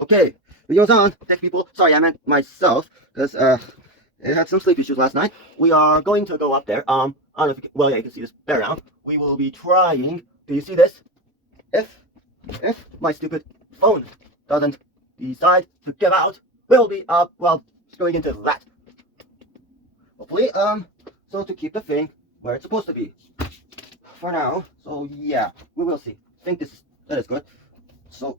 Okay, video's on. Tech people. Sorry, I meant myself, because I had some sleep issues last night. We are going to go up there. I don't know if you can, well, yeah, you can see this better now. We will be trying. Do you see this? If my stupid phone doesn't decide to give out, we'll be well, going into that. Hopefully, so to keep the thing where it's supposed to be for now. So yeah, we will see. I think that is good. So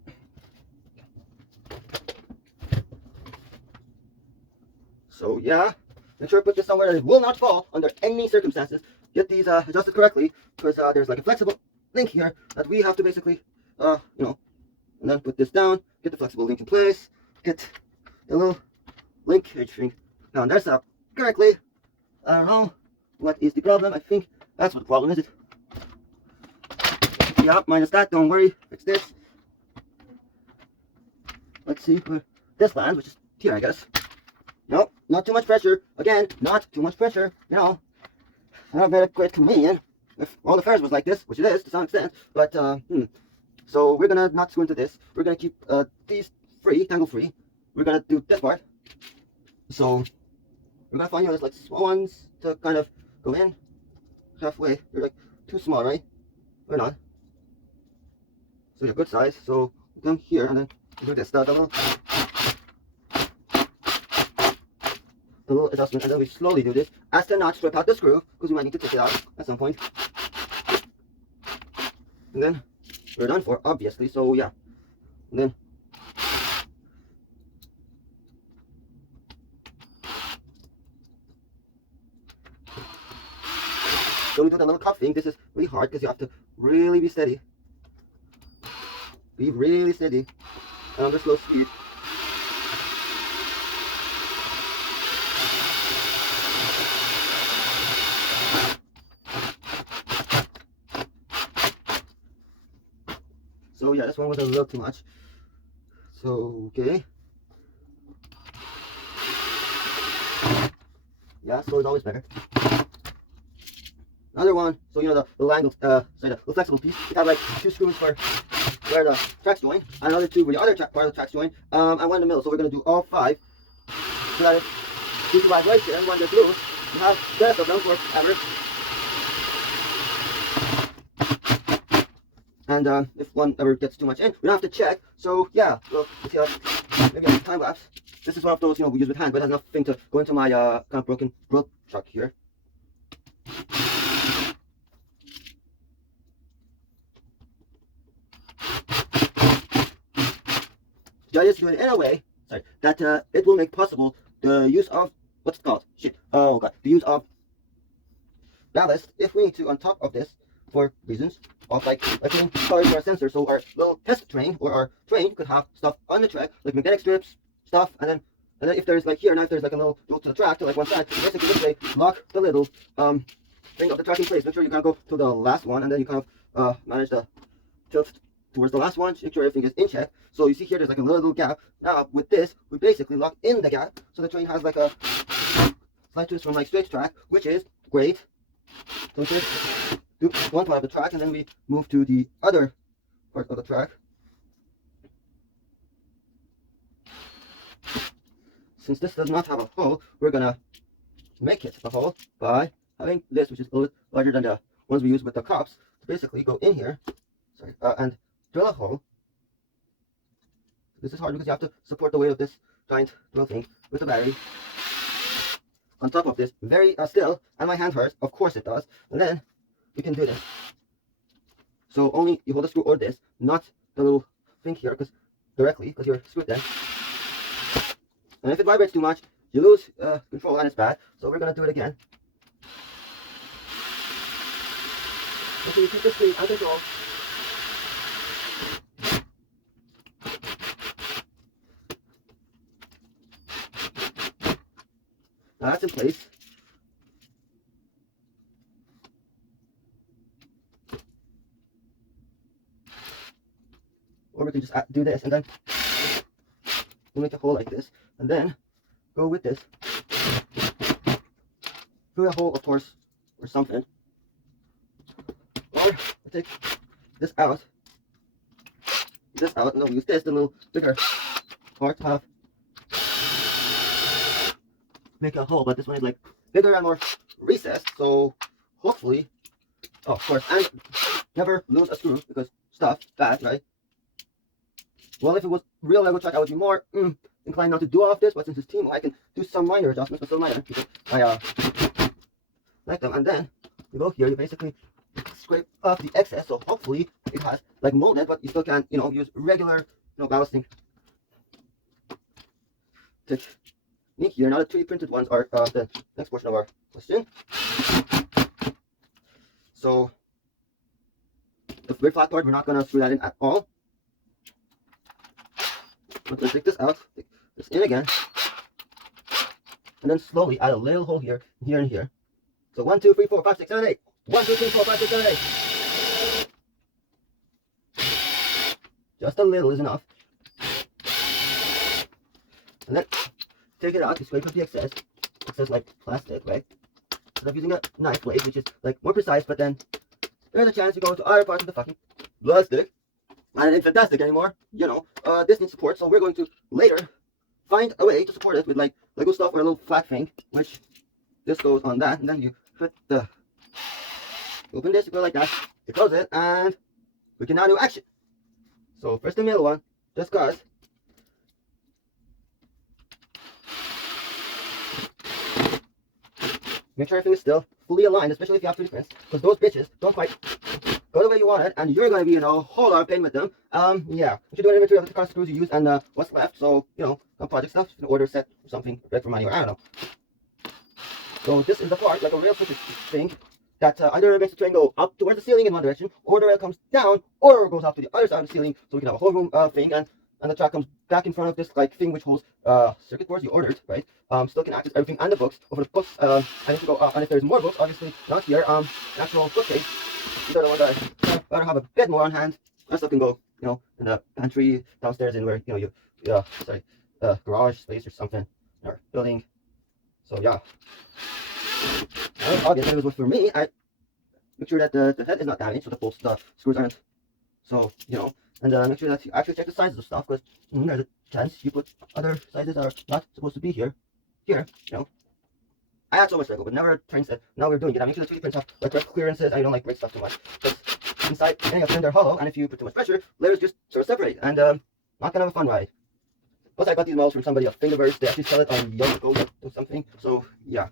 yeah, make sure to put this somewhere that it will not fall under any circumstances. Get these adjusted correctly, because there's like a flexible link here that we have to basically, and then put this down, get the flexible link in place, get the little linkage thing down there set up correctly. I don't know what is the problem. I think that's what the problem is. Yeah, minus that, don't worry, fix this. Let's see where this lands, which is here, I guess. Nope, not too much pressure. Again, not too much pressure. Not very great comedian. If all affairs was like this, which it is to some extent, but so we're gonna not screw into this. We're gonna keep these free, tangle free. We're gonna do this part. So we're gonna find there's like small ones to kind of go in halfway. They're like too small, right? Or not? So you're good size. So we come here and then do this. The little adjustment, and then we slowly do this as to not strip out the screw, because we might need to take it out at some point. And then we're done for, obviously. So yeah, and then so we do the little cup thing. This is really hard because you have to really be steady. Be really steady and under slow speed. So yeah, this one was a little too much. So okay. Yeah, slow is always better. Another one, so the little angle, the flexible piece, it had like 2 screws for where the tracks join, and another 2 where the other part of the tracks join, and one in the middle. So we're gonna do all 5, so that if these vibration and one gets loose, you have the rest of them forever. And if one ever gets too much in, we don't have to check. So yeah, well, let's see how, maybe a time lapse. This is one of those we use with hand, but it has nothing to go into my kind of broken grill truck here. I just do it in a way, sorry, that it will make possible the use of, what's it called? Shit. Oh god. The use of ballast if we need to on top of this for reasons of like being storage for a sensor, so our little test train or our train could have stuff on the track, like magnetic strips, stuff, and then if there's like here, now if there's like a little route to the track to like one side, basically this way, lock the little thing of the track in place. Make sure you gotta go to the last one, and then you kind of manage the tilt towards the last one, make sure everything is in check. So you see here, there's like a little gap. Now with this, we basically lock in the gap, so the train has like a slight twist from like straight track, which is great. So we just do one part of the track, and then we move to the other part of the track. Since this does not have a hole, we're gonna make it a hole by having this, which is a little bit larger than the ones we use with the cups, to basically go in here, sorry, and drill a hole. This is hard because you have to support the weight of this giant drill thing with the battery on top of this, very still, and my hand hurts, of course it does. And then we can do this. So only you hold the screw or this, not the little thing here, because you're screwed then. And if it vibrates too much, you lose control, and it's bad. So we're gonna do it again. Make sure you keep the screen under control. Now that's in place. Or we can just do this, and then we'll make a hole like this, and then go with this through a hole, of course, or something. Or we'll take this out, and then we'll use this, the little bigger part have make a hole, but this one is like bigger and more recessed, so hopefully, oh, of course, and never lose a screw because stuff bad, right? Well, if it was real Lego truck, I would be more inclined not to do all of this, but since it's team, I can do some minor adjustments, but so minor because I like them. And then you go here, you basically scrape off the excess, so hopefully it has like molded, but you still can, use regular, ballasting technique here. Now the 3D printed ones are the next portion of our question. So the very flat part, we're not gonna screw that in at all. We're gonna take this out, take this in again, and then slowly add a little hole here, here, and here. So 1, 2, 3, 4, 5, 6, 7, 8. 1, 2, 3, 4, 5, 6, 7, 8. Just a little is enough. And then take it out, you scrape up the excess like plastic, right? Instead of using a knife blade, which is like more precise, but then there's a chance you go to other parts of the fucking plastic. And it ain't fantastic anymore, this needs support, so we're going to later find a way to support it with like Lego stuff or a little flat thing, which this goes on that, and then you put the, open this, you go like that, you close it, and we can now do action. So first the middle one, just cause. Make sure everything is still fully aligned, especially if you have 3D prints, because those bitches don't quite go the way you want it, and you're going to be in a whole lot of pain with them. Yeah, you should do an inventory of the car screws you use and what's left, so, some project stuff, an order set or something, ready for money, or I don't know. So this is the part, like a rail switch thing, that either makes the train go up towards the ceiling in one direction, or the rail comes down, or goes up to the other side of the ceiling, so we can have a whole room thing, and the track comes back in front of this like thing which holds circuit boards you ordered, right? Still can access everything and the books. Over the books, I need to go and if there's more books, obviously not here. Actual bookcase. These are the ones that I better have a bit more on hand. I still can go, in the pantry downstairs in where garage space or something, or building. So yeah. I'll get it was for me. I make sure that the head is not damaged, so the screws aren't. So and make sure that you actually check the sizes of stuff, because there's a chance you put other sizes that are not supposed to be here. I had so much Lego, but never a train set. Now we're doing it. I make sure the 3D prints have like correct clearances, and you don't like break stuff too much. Because inside any of them they're hollow, and if you put too much pressure, layers just sort of separate, and not kind of a fun ride. Plus, I got these models from somebody of Thingiverse. They actually sell it on Young or something. So yeah,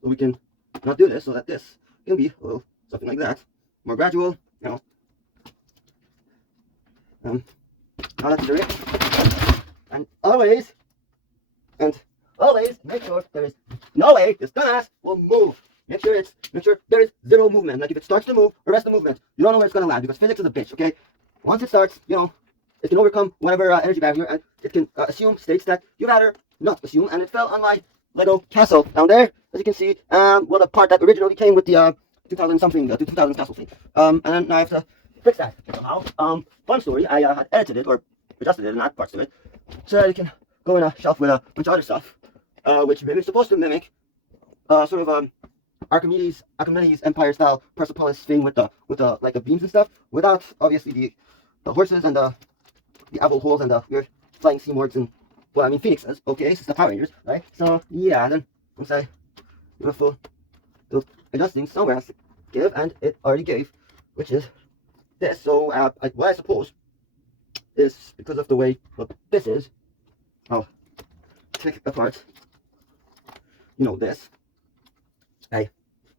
so we can not do this, so that this can be a little something like that, more gradual. Now let's do it. And always make sure there is no way this dumbass will move. Make sure there is zero movement. Like if it starts to move, arrest the movement. You don't know where it's gonna land because physics is a bitch, okay? Once it starts, it can overcome whatever energy barrier, and it can assume states that you rather not assume, and it fell on my Lego castle down there, as you can see. Well, the part that originally came with the 2000 something, 2000 castle thing. And then now I have to fix that somehow. Fun story, I had edited it, or adjusted it and added parts to it, so that it can go in a shelf with a bunch of other stuff, which is supposed to mimic sort of Archimedes Empire style Persepolis thing with the like the beams and stuff, without obviously the horses and the apple holes and the weird flying Seymours and, well, I mean phoenixes, okay, this is the Power Rangers, right? So yeah, and then once I beautiful little adjusting somewhere has to give, and it already gave, which is this. So what I suppose is, because of the way this is, I'll take apart this, I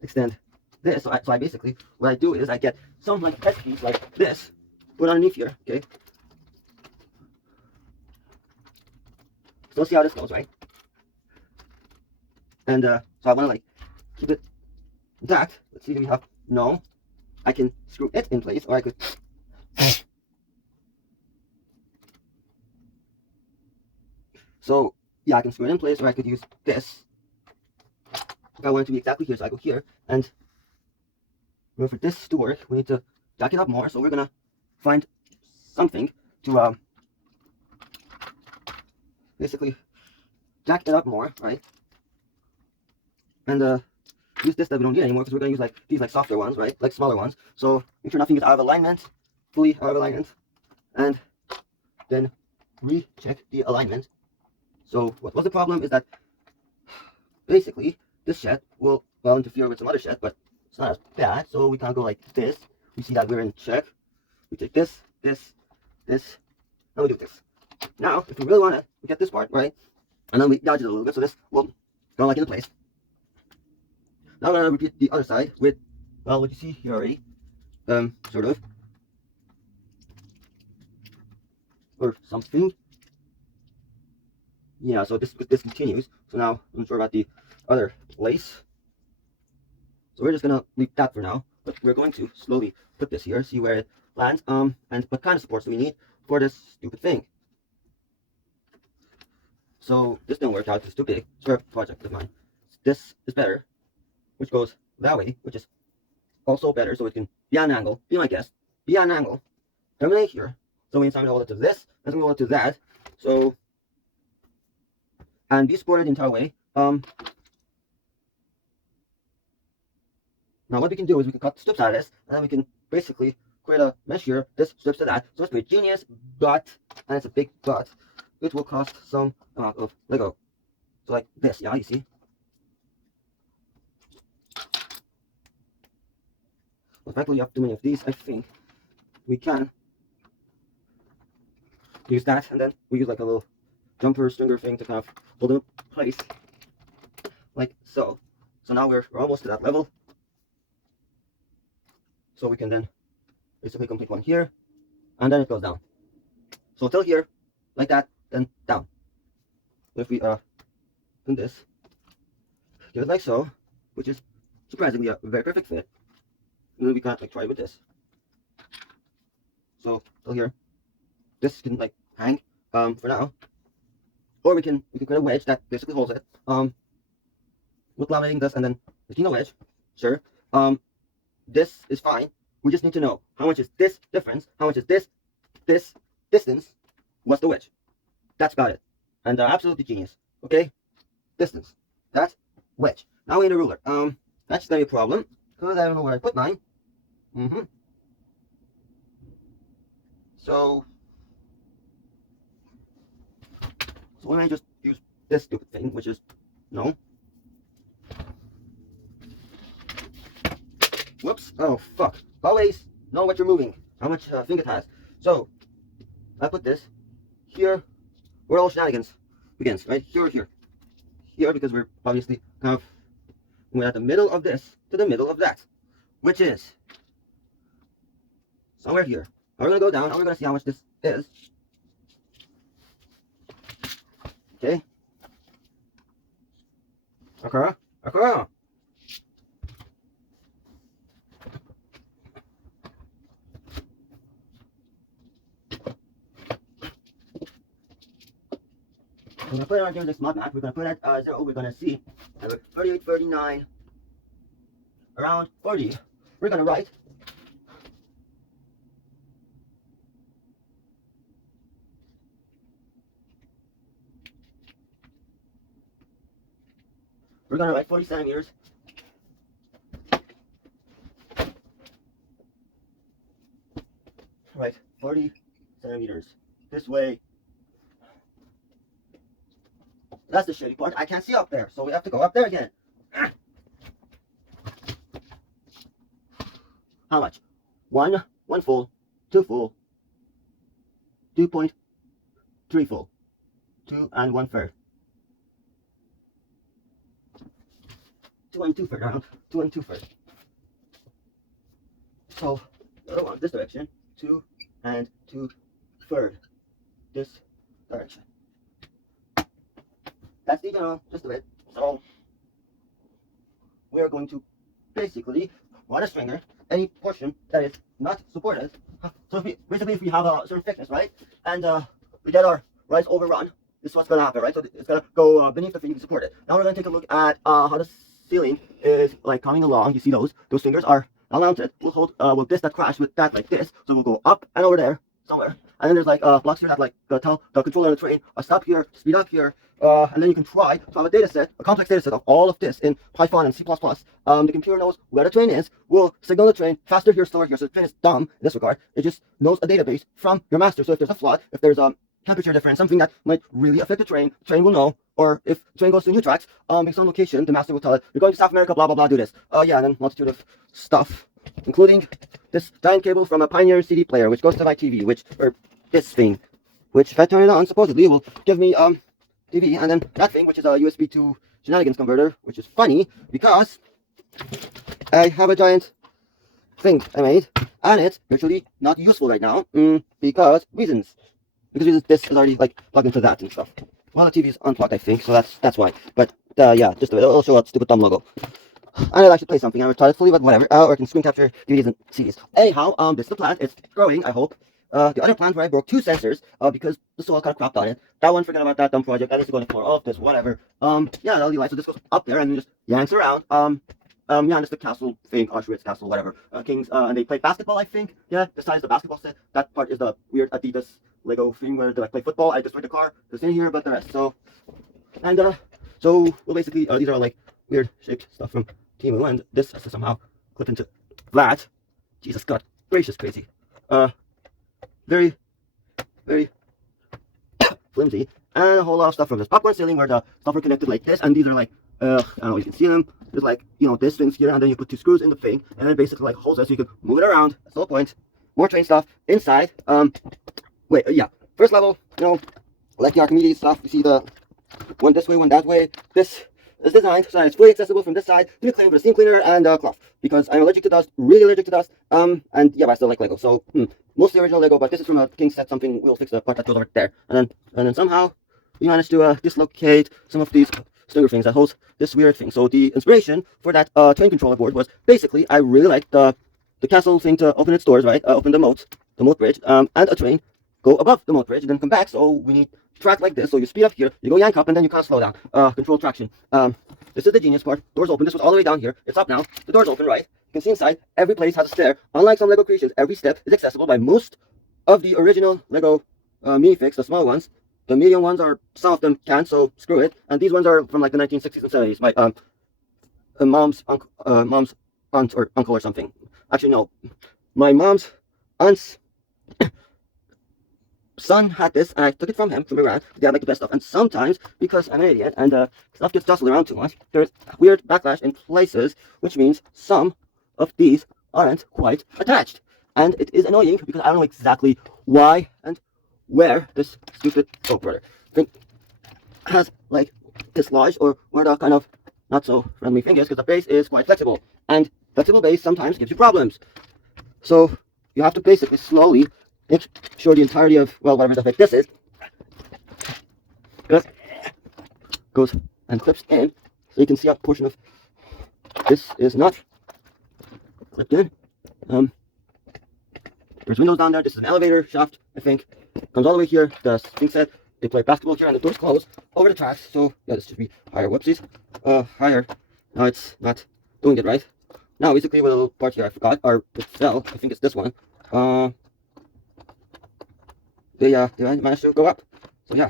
extend this, so I basically, what I do is I get some like test piece like this put underneath here, okay? So let's see how this goes, right? And so I want to like keep it intact. Let's see, do we have, no, I can screw it in place, or I could so yeah, I can screw it in place, or I could use this if I want it to be exactly here. So I go here, and for this to work, we need to jack it up more. So we're gonna find something to basically jack it up more, right? And use this that we don't need anymore, because we're gonna use like these like softer ones, right? Like smaller ones. So make sure nothing is out of alignment, fully out of alignment, and then recheck the alignment. So what was the problem is that basically this shed will well interfere with some other shed, but it's not as bad. So we can't go like this. We see that we're in check. We take this, this, this, and we do this. Now, if we really want to get this part right, and then we gouge it a little bit, so this will go like into place. Now I'm gonna repeat the other side with, well, what you see here already, sort of, or something. Yeah, so this continues. So now I'm not sure about the other place. So we're just gonna leave that for now, but we're going to slowly put this here, see where it lands, and what kind of supports do we need for this stupid thing. So this didn't work out, it's too big for a project of mine. This is better, which goes that way, which is also better, so it can be on an angle, be my guest, be on an angle, terminate here. So we assign all it to this, and we hold it to that. So, and be supported the entire way. Now what we can do is we can cut strips out of this, and then we can basically create a mesh here, this strips to that. So it's pretty genius, but, and it's a big but, it will cost some amount of Lego. So like this, yeah, you see? But the fact that you have too many of these, I think we can use that, and then we use like a little jumper stringer thing to kind of hold them in place, like so. So now we're almost to that level. So we can then basically complete one here, and then it goes down. So till here, like that, then down. If we do this, give it like so, which is surprisingly a very perfect fit. And then we can like try with this. So till here, this can like hang for now, or we can create a wedge that basically holds it. With laminating this and then making a wedge, sure. This is fine. We just need to know how much is this difference, how much is this distance, what's the wedge. That's about it. And absolutely genius. Okay? Distance. That's wedge. Now we need a ruler. That's gonna be a problem, because I don't know where I put mine. So when I just use this stupid thing, which is no. Whoops. Oh, fuck. Always know what you're moving, how much thing it has. So, I put this here where all shenanigans begins, right? Here, here. Here, because we're obviously kind of we're at the middle of this to the middle of that, which is somewhere here. Now we're going to go down, and we're going to see how much this is. Okay. Okay. Okay. We're going to put it on here this mod map. We're going to put it at 0. We're going to see 38, 39, around 40. We're going to write We're going to write 40 centimeters. Right, 40 centimeters. This way. That's the shitty part. I can't see up there, so we have to go up there again. How much? One full, 2 full, 2.3 full, 2 1/3. 2 2/3 around, 2 2/3. So the other one this direction, 2 2/3 this direction. That's the general gist of it. So we are going to basically run a stringer any portion that is not supported. So if we have a certain thickness, right, and we get our rice overrun, this is what's going to happen, right? So it's going to go beneath the thing to support it. Now we're going to take a look at how the ceiling is like coming along. You see those fingers are mounted. We'll hold with this that crash with that like this. So we'll go up and over there somewhere. And then there's like blocks here that like tell the controller of the train stop here, speed up here, and then you can try to have a data set, a complex data set of all of this in Python and C++. The computer knows where the train is, will signal the train faster here, slower here. So the train is dumb in this regard. It just knows a database from your master. So if there's a flood, if there's temperature difference, something that might really affect the train. Train will know, or if the train goes to new tracks, based on location, the master will tell it, you're going to South America, blah blah blah, do this. Yeah, and then multitude of stuff, including this giant cable from a Pioneer CD player, which goes to my TV, or this thing, which if I turn it on, supposedly will give me TV, and then that thing, which is a USB to shenanigans converter, which is funny because I have a giant thing I made, and it's virtually not useful right now, because reasons. Because this is already like plugged into that and stuff. Well, the TV is unplugged, I think, so that's why. But yeah, just it'll show a stupid dumb logo. And I'd actually play something. I retarded fully, but whatever. Or I can screen capture DVDs and CDs. Anyhow, this is the plant. It's growing, I hope. The other plant where I broke 2 sensors, because the soil kind of cropped on it. That one, forget about that dumb project. That is going to ignore all of this, whatever. Yeah, the LED light. So this goes up there and then just yanks around. Yeah, and it's the castle thing, Auschwitz castle, whatever. Kings, and they play basketball, I think. Yeah, this side is the basketball set. That part is the weird Adidas Lego thing where they like play football. I destroyed the car. It's in here, but the rest. So, and so well, basically, these are all like weird shaped stuff from Temu, and this has to somehow clip into that. Jesus God, gracious, crazy. Very, very flimsy, and a whole lot of stuff from this popcorn ceiling where the stuff are connected like this, and these are like, I don't know if you can see them. There's like, this thing's here, and then you put 2 screws in the thing, and then basically like holds it so you can move it around. That's the whole point. More train stuff inside. Wait, yeah. First level, like the Archimedes stuff. You see the one this way, one that way. This is designed so that it's fully accessible from this side to be cleaned with a steam cleaner and cloth. Because I'm allergic to dust, really allergic to dust. And yeah, but I still like Lego. So mostly original Lego, but this is from a King set something. We'll fix the part that goes over there. And then somehow we managed to dislocate some of these stinger things that holds this weird thing. So the inspiration for that train controller board was basically I really liked the castle thing to open its doors, right? Open the moat bridge, and a train go above the moat bridge and then come back. So we need track like this. So you speed up here, you go yank up, and then you kind of slow down. Control traction. This is the genius part. Doors open. This was all the way down here. It's up now. The doors open, right? You can see inside. Every place has a stair. Unlike some Lego creations, every step is accessible by most of the original Lego minifigs, the small ones. The medium ones are, some of them can't, so screw it. And these ones are from like the 1960s and 70s. My mom's aunt or uncle or something. Actually, no. My mom's aunt's son had this, and I took it from him, from Iran. They had like the best stuff. And sometimes, because I'm an idiot, and stuff gets jostled around too much, there's weird backlash in places, which means some of these aren't quite attached. And it is annoying, because I don't know exactly why and where this stupid thing has like dislodged, or where the kind of not so friendly thing is, because the base is quite flexible. And flexible base sometimes gives you problems. So you have to basically slowly make sure the entirety of, well, whatever the heck this is, goes and clips in, so you can see a portion of this is not clipped in. There's windows down there. This is an elevator shaft, I think. Comes all the way here. The thing said they play basketball here, and the doors close over the tracks. So yeah, this should be higher. Whoopsies. Higher. Now it's not doing it right. Now basically, with a little part here I forgot, or it fell. I think it's this one. They managed to go up. So yeah,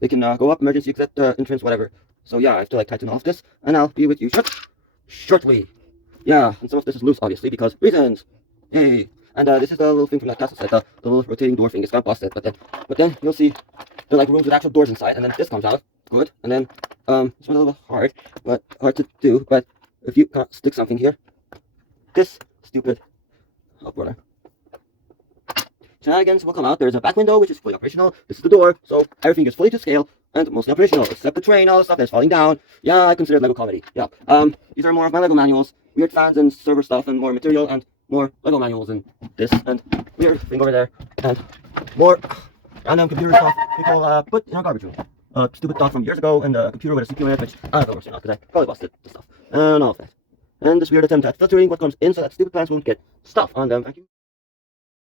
they can go up, emergency exit, entrance, whatever. So yeah, I have to like tighten off this, and I'll be with you shortly. Yeah, and some of this is loose, obviously, because reasons. Yay. And this is the little thing from that castle set, the little rotating door thing. It's kind of busted, but then you'll see there are like rooms with actual doors inside, and then this comes out. Good. And then it's a little hard to do. But if you can't stick something here, this stupid upwarder shenanigans will come out. There's a back window which is fully operational. This is the door, so everything is fully to scale and mostly operational, except the train, all the stuff that's falling down. Yeah, I consider it Lego comedy. Yeah. These are more of my Lego manuals, weird fans and server stuff, and more material and more Lego manuals and this and weird thing over there and more random computer stuff people put in our garbage room. Stupid stuff from years ago and a computer with a CPU in it, which I don't know now because I probably busted the stuff and all of that. And this weird attempt at filtering what comes in so that stupid plants won't get stuff on them. Thank you.